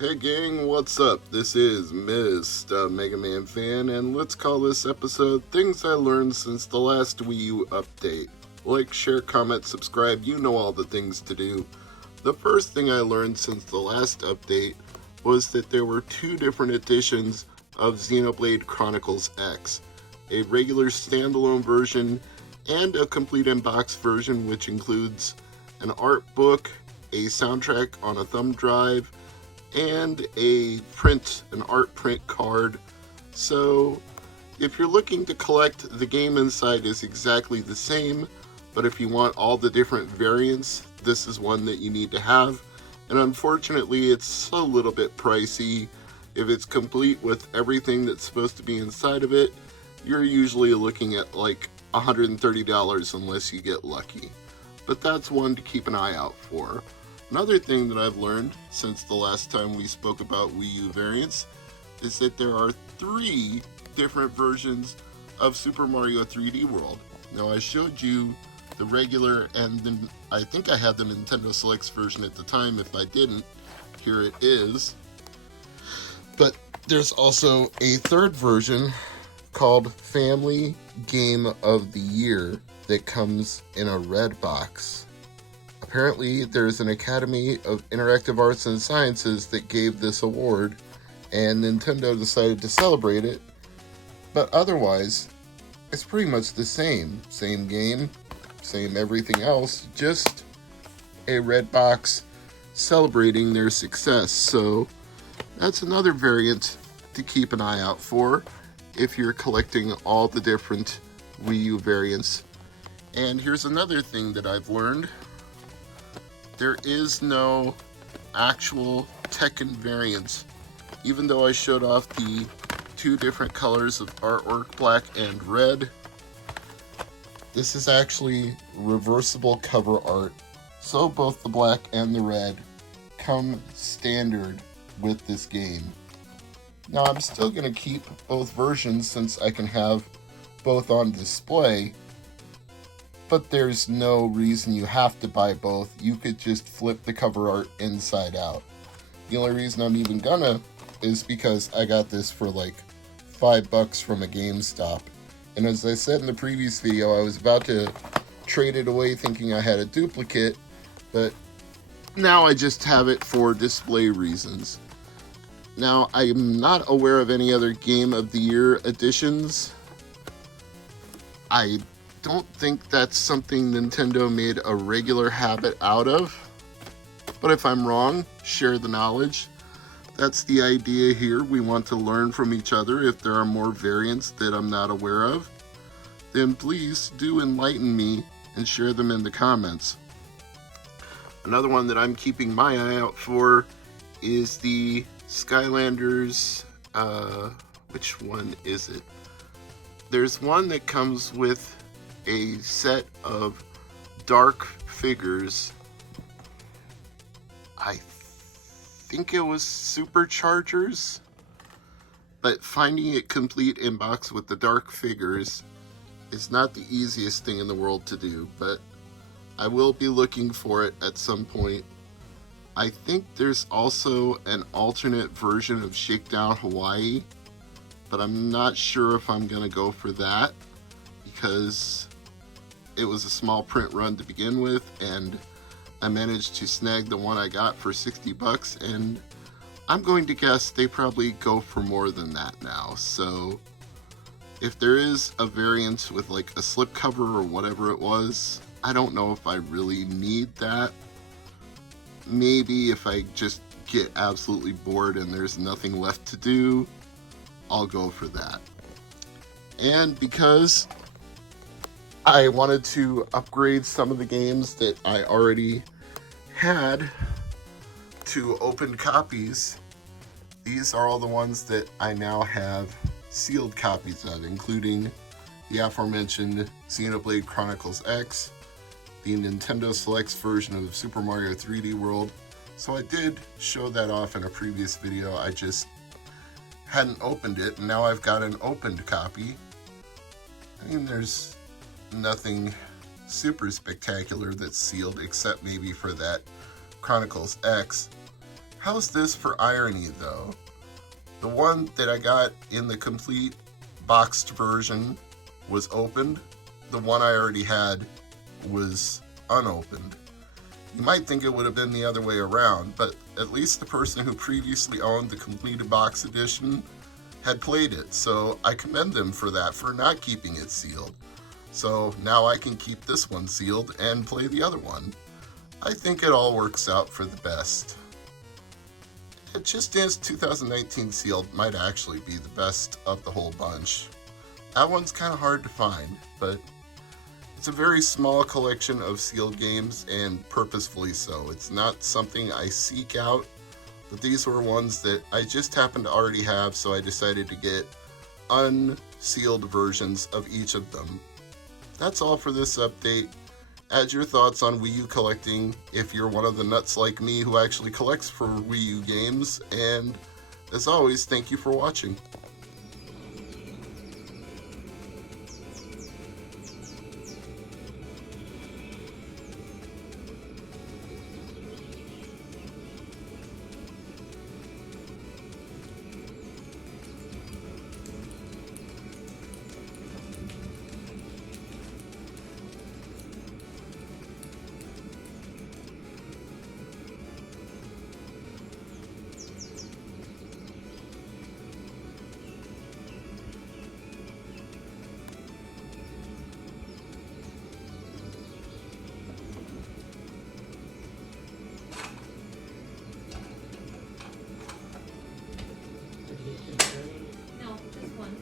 Hey gang, what's up? This is Mr. MegaManFan, and let's call this episode Things I Learned Since the Last Wii U Update. Like, share, comment, subscribe, you know all the things to do. The first thing I learned since the last update was that there were two different editions of Xenoblade Chronicles X. A regular standalone version and a complete in-box version, which includes an art book, a soundtrack on a thumb drive, and an art print card. So if you're looking to collect, the game inside is exactly the same, but if you want all the different variants, this is one that you need to have. And unfortunately, it's a little bit pricey. If it's complete with everything that's supposed to be inside of it, you're usually looking at like $130 unless you get lucky. But that's one to keep an eye out for. Another thing that I've learned since the last time we spoke about Wii U variants is that there are 3 different versions of Super Mario 3D World. Now, I showed you the regular, and then I think I had the Nintendo Selects version at the time. If I didn't, here it is. But there's also a 3rd version called Family Game of the Year that comes in a red box. Apparently, there's an Academy of Interactive Arts and Sciences that gave this award, and Nintendo decided to celebrate it. But otherwise, it's pretty much the same. Same game, same everything else, just a red box celebrating their success. So that's another variant to keep an eye out for if you're collecting all the different Wii U variants. And here's another thing that I've learned. There is no actual Tekken variant. Even though I showed off the 2 different colors of artwork, black and red, this is actually reversible cover art. So both the black and the red come standard with this game. Now, I'm still going to keep both versions since I can have both on display, but there's no reason you have to buy both. You could just flip the cover art inside out. The only reason I'm even gonna is because I got this for like $5 from a GameStop. And as I said in the previous video, I was about to trade it away thinking I had a duplicate, but now I just have it for display reasons. Now, I'm not aware of any other Game of the Year editions. I don't think that's something Nintendo made a regular habit out of. But if I'm wrong, share the knowledge. That's the idea here. We want to learn from each other. If there are more variants that I'm not aware of, then please do enlighten me and share them in the comments. Another one that I'm keeping my eye out for is the Skylanders, which one is it? There's one that comes with a set of dark figures. I think it was Superchargers, but finding it complete in box with the dark figures is not the easiest thing in the world to do, but I will be looking for it at some point. I think there's also an alternate version of Shakedown Hawaii, but I'm not sure if I'm gonna go for that because it was a small print run to begin with, and I managed to snag the one I got for $60, and I'm going to guess they probably go for more than that now. So if there is a variant with like a slipcover or whatever it was, I don't know if I really need that. Maybe if I just get absolutely bored and there's nothing left to do, I'll go for that. And because I wanted to upgrade some of the games that I already had to open copies, these are all the ones that I now have sealed copies of, including the aforementioned Xenoblade Chronicles X, the Nintendo Selects version of Super Mario 3D World. So I did show that off in a previous video, I just hadn't opened it, and now I've got an opened copy. I mean, there's nothing super spectacular that's sealed except maybe for that Chronicles X. How's this for irony, though? The one that I got in the complete boxed version was opened. The one I already had was unopened. You might think it would have been the other way around, but at least the person who previously owned the completed box edition had played it, so I commend them for that, for not keeping it sealed. So now I can keep this one sealed and play the other one. I think it all works out for the best. It Just Dance 2019 sealed might actually be the best of the whole bunch. That one's kind of hard to find, but it's a very small collection of sealed games, and purposefully so. It's not something I seek out, but these were ones that I just happened to already have, so I decided to get unsealed versions of each of them. That's all for this update. Add your thoughts on Wii U collecting if you're one of the nuts like me who actually collects for Wii U games, and as always, thank you for watching. No, just one.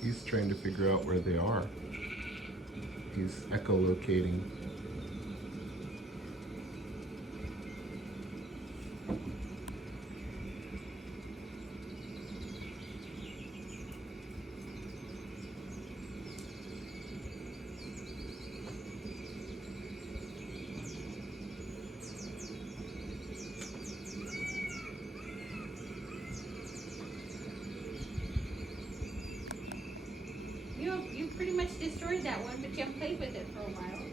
He's trying to figure out where they are. He's echolocating. You pretty much destroyed that one, but you haven't played with it for a while.